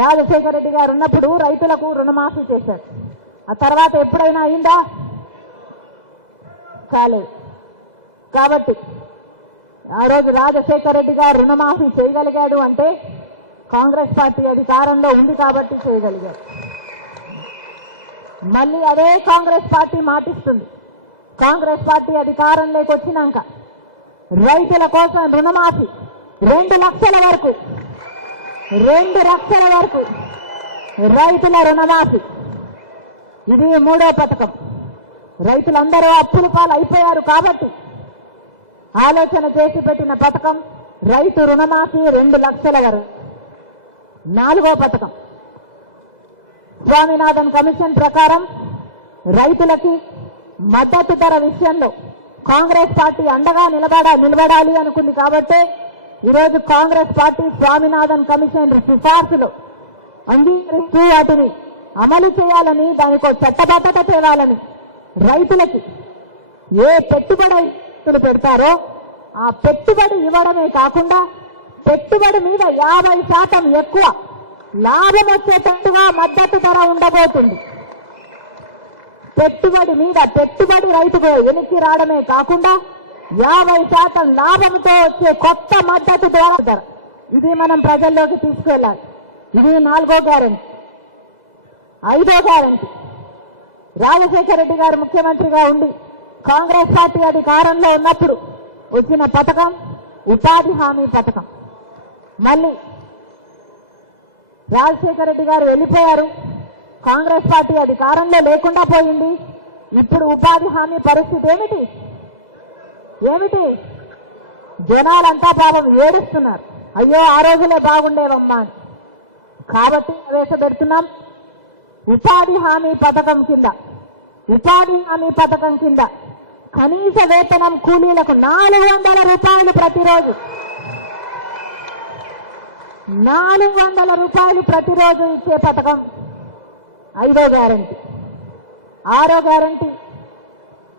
రాజశేఖర రెడ్డి గారు ఉన్నప్పుడు రైతులకు రుణమాఫీ చేశారు. ఆ తర్వాత ఎప్పుడైనా అయిందా? కాలేదు. కాబట్టి ఆ రోజు రాజశేఖర రెడ్డి గారు రుణమాఫీ చేయగలిగాడు అంటే కాంగ్రెస్ పార్టీ అధికారంలో ఉంది కాబట్టి చేయగలిగాడు. మళ్ళీ అదే కాంగ్రెస్ పార్టీ మాటిస్తుంది. కాంగ్రెస్ పార్టీ అధికారంలోకి వచ్చినాక రైతుల కోసం రుణమాఫీ 2 లక్షల వరకు రైతుల రుణమాఫీ. ఇది 3వ పథకం. రైతులందరూ అప్పుల పాలు అయిపోయారు కాబట్టి ఆలోచన చేసి పెట్టిన పథకం రైతు రుణమాఫీ 2 లక్షల వరకు. 4వ పథకం స్వామినాథన్ కమిషన్ ప్రకారం రైతులకి మద్దతు ధర విషయంలో కాంగ్రెస్ పార్టీ అండగా నిలబడాలి అనుకుంది కాబట్టి ఈరోజు కాంగ్రెస్ పార్టీ స్వామినాథన్ కమిషన్ సిఫార్సులు అంగీకరిస్తూ వాటిని అమలు చేయాలని, దానికి చట్టబద్ధత తేవాలని, రైతులకి ఏ పెట్టుబడులు పెడతారో ఆ పెట్టుబడి ఇవ్వడమే కాకుండా పెట్టుబడి మీద 50% ఎక్కువ లాభం వచ్చేటట్టుగా మద్దతు ధర ఉండబోతుంది. పెట్టుబడి రైతుకు వెనక్కి రావడమే కాకుండా 50% లాభంతో వచ్చే కొత్త మద్దతు ధర ఇది మనం ప్రజల్లోకి తీసుకెళ్ళాలి. ఇది 4వ గ్యారెంటీ. 5వ గ్యారెంటీ రాజశేఖర రెడ్డి గారు ముఖ్యమంత్రిగా ఉండి కాంగ్రెస్ పార్టీ అధికారంలో ఉన్నప్పుడు వచ్చిన పథకం ఉపాధి హామీ పథకం. మళ్ళీ రాజశేఖర రెడ్డి గారు వెళ్ళిపోయారు, కాంగ్రెస్ పార్టీ అధికారంలో లేకుండా పోయింది. ఇప్పుడు ఉపాధి హామీ పరిస్థితి ఏమిటి? జనాలంతా పాపం ఏడుస్తున్నారు, అయ్యో ఆ రోజులే బాగుండేవమ్మా అని. కాబట్టి ప్రవేశపెడుతున్నాం ఉపాధి హామీ పథకం కింద కనీస వేతనం కూలీలకు 400 రూపాయలు ప్రతిరోజు, 400 రూపాయలు ప్రతిరోజు ఇచ్చే పథకం 5వ గ్యారెంటీ. 6వ గ్యారెంటీ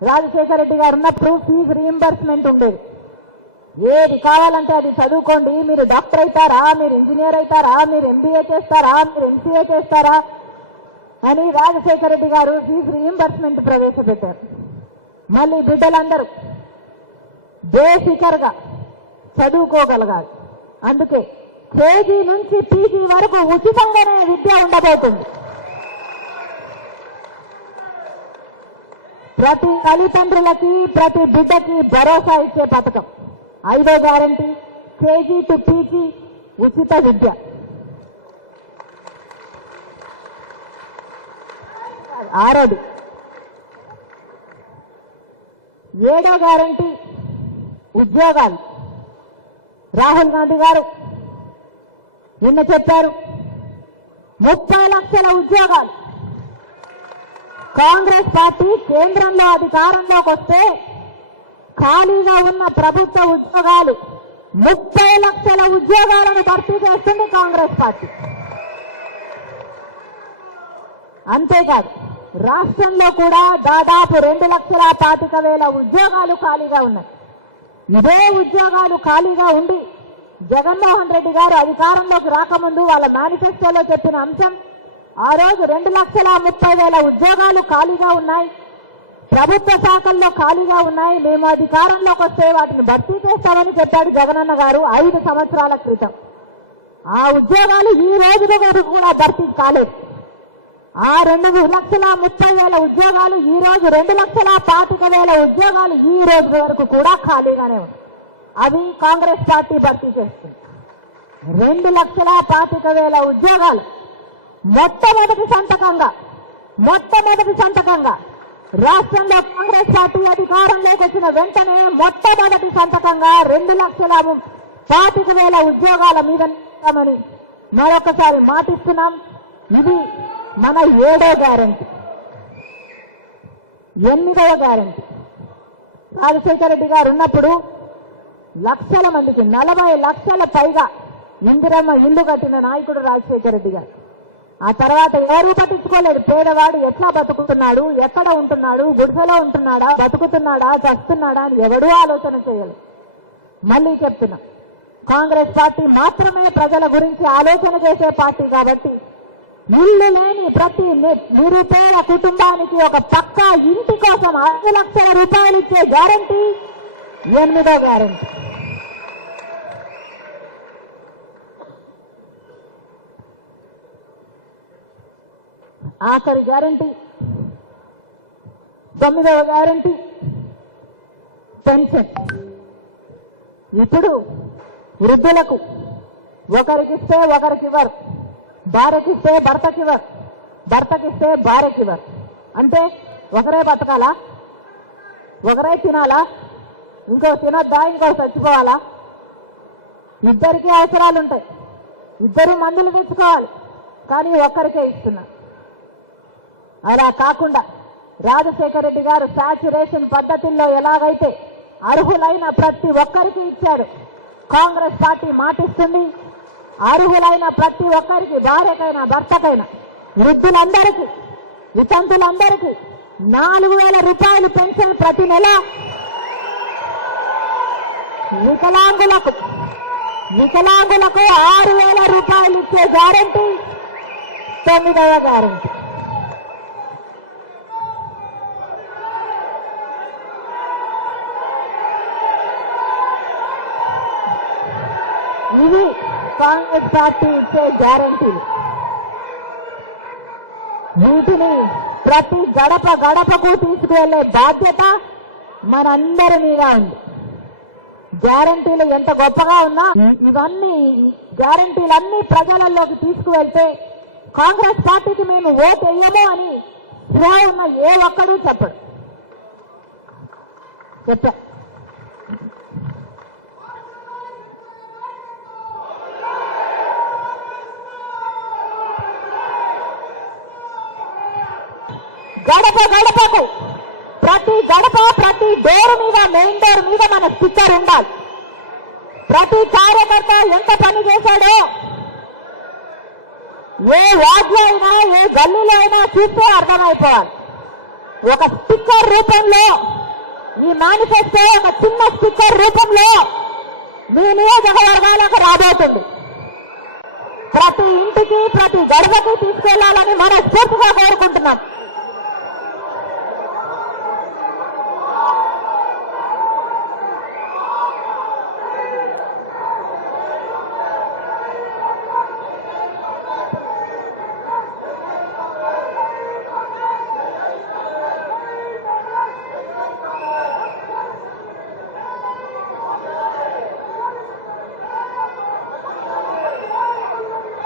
రాజశేఖర రెడ్డి గారు ఉన్నప్పుడు ఫీజు రీయింబర్స్మెంట్ ఉండేది. ఏది కావాలంటే అది చదువుకోండి, మీరు డాక్టర్ అవుతారా, మీరు ఇంజనీర్ అవుతారా, మీరు MBA చేస్తారా, మీరు MCA చేస్తారా అని రాజశేఖర రెడ్డి గారు ఫీజు రీయింబర్స్మెంట్ ప్రవేశపెట్టారు. మళ్ళీ బిడ్డలందరూ బేసికర్గా చదువుకోగలగాలి. అందుకే KG నుంచి PG వరకు ఉచితంగానే విద్య ఉండబోతుంది. ప్రతి తల్లిదండ్రులకి ప్రతి బిడ్డకి భరోసా ఇచ్చే పథకం 5వ గ్యారెంటీ KG to PG ఉచిత విద్య. 6వది 7వ గ్యారెంటీ ఉద్యోగాలు. రాహుల్ గాంధీ గారు నిన్న చెప్పారు 30 లక్షల ఉద్యోగాలు. కాంగ్రెస్ పార్టీ కేంద్రంలో అధికారంలోకి వస్తే ఖాళీగా ఉన్న ప్రభుత్వ ఉద్యోగాలు 30 లక్షల ఉద్యోగాలను భర్తీ చేస్తుంది కాంగ్రెస్ పార్టీ. అంతేకాదు రాష్ట్రంలో కూడా దాదాపు 2,25,000 ఉద్యోగాలు ఖాళీగా ఉన్నాయి. ఇదే ఉద్యోగాలు ఖాళీగా ఉండి జగన్మోహన్ రెడ్డి గారు అధికారంలోకి రాకముందు వాళ్ళ మేనిఫెస్టోలో చెప్పిన అంశం ఆ రోజు 2,30,000 ఉద్యోగాలు ఖాళీగా ఉన్నాయి, ప్రభుత్వ శాఖల్లో ఖాళీగా ఉన్నాయి, మేము అధికారంలోకి వస్తే వాటిని భర్తీ చేస్తామని చెప్పాడు జగనన్న గారు 5 సంవత్సరాల క్రితం. ఆ ఉద్యోగాలు ఈ రోజు వరకు కూడా భర్తీ కాలేదు. ఆ 2,30,000 ఉద్యోగాలు ఈ రోజు 2,25,000 ఉద్యోగాలు ఈ రోజు వరకు కూడా ఖాళీగానే ఉన్నాయి. అవి కాంగ్రెస్ పార్టీ భర్తీ చేస్తుంది. 2,25,000 ఉద్యోగాలు మొట్టమొదటి సంతకంగా రాష్ట్రంలో కాంగ్రెస్ పార్టీ అధికారంలోకి వచ్చిన వెంటనే మొట్టమొదటి సంతకంగా 2,25,000 ఉద్యోగాల మీద ఇస్తామని మరొకసారి మాటిస్తున్నాం. ఇది మన 7వ గ్యారెంటీ. 8వ గ్యారెంటీ రాజశేఖర రెడ్డి గారు ఉన్నప్పుడు లక్షల మందికి 40 లక్షల పైగా ఇందిరమ్మ ఇల్లు కట్టిన నాయకుడు రాజశేఖర రెడ్డి గారు. ఆ తర్వాత ఎవరూ పట్టించుకోలేదు. పేదవాడు ఎట్లా బతుకుతున్నాడు, ఎక్కడ ఉంటున్నాడు, గుడిసెలో ఉంటున్నాడా, బతుకుతున్నాడా, చస్తున్నాడా అని ఎవడూ ఆలోచన చేయలేదు. మళ్ళీ చెప్తున్నా, కాంగ్రెస్ పార్టీ మాత్రమే ప్రజల గురించి ఆలోచన చేసే పార్టీ కాబట్టి ఇల్లు లేని ప్రతి నిరుపేద కుటుంబానికి ఒక పక్కా ఇంటి కోసం 5 లక్షల రూపాయలు ఇచ్చే గ్యారంటీ 8వ గ్యారంటీ. ఆఖరి గ్యారంటీ 9వ గ్యారంటీ పెన్షన్. ఇప్పుడు వృద్ధులకు ఒకరికిస్తే ఒకరికివ్వరు, భార్యకిస్తే భర్తకివ్వరు, భర్తకిస్తే భార్యకివ్వరు. అంటే ఒకరే బతకాలా, ఒకరే తినాలా, ఇంకో తినొద్దా, ఇంకో చచ్చిపోవాలా? ఇద్దరికీ అవసరాలు ఉంటాయి, ఇద్దరు మందులు తెచ్చుకోవాలి, కానీ ఒక్కరికే ఇస్తున్నారు. అలా కాకుండా రాజశేఖర రెడ్డి గారు శాచ్యురేషన్ పద్ధతుల్లో ఎలాగైతే అర్హులైన ప్రతి ఒక్కరికి ఇచ్చాడు, కాంగ్రెస్ పార్టీ మాటిస్తుంది అర్హులైన ప్రతి ఒక్కరికి, భార్యకైనా భర్తకైనా, వృద్ధులందరికీ, వితంతులందరికీ 4,000 రూపాయలు పెన్షన్ ప్రతి నెల, వికలాంగులకు 6,000 రూపాయలు ఇచ్చే గ్యారంటీ 9వ గ్యారంటీ. ఇవి కాంగ్రెస్ పార్టీ ఇచ్చే గ్యారంటీలు. వీటిని ప్రతి గడప గడపకు తీసుకువెళ్లే బాధ్యత మనందరి మీద ఉంది. గ్యారంటీలు ఎంత గొప్పగా ఉన్నా ఇవన్నీ గ్యారంటీలన్నీ ప్రజలలోకి తీసుకువెళ్తే కాంగ్రెస్ పార్టీకి మేము ఓటు వేయము అని స్పృహ ఉన్న ఏ ఒక్కడూ చెప్పడు. గడప గడపకు, ప్రతి గడప, ప్రతి డోర్ మీద, మెయిన్ డోర్ మీద మన స్టిక్కర్ ఉండాలి. ప్రతి కార్యకర్త ఎంత పని చేశాడో ఏ వార్డులో అయినా, ఏ గల్లీలో అయినా చూస్తే అర్థమైపోవాలి. ఒక స్టిక్కర్ రూపంలో ఈ మేనిఫెస్టో, ఒక చిన్న స్టిక్కర్ రూపంలో మీ నియోజకవర్గాలకు రాబోతుంది. ప్రతి ఇంటికి, ప్రతి గడపకి తీసుకెళ్లాలని మనస్ఫూర్తిగా కోరుకుంటున్నాం.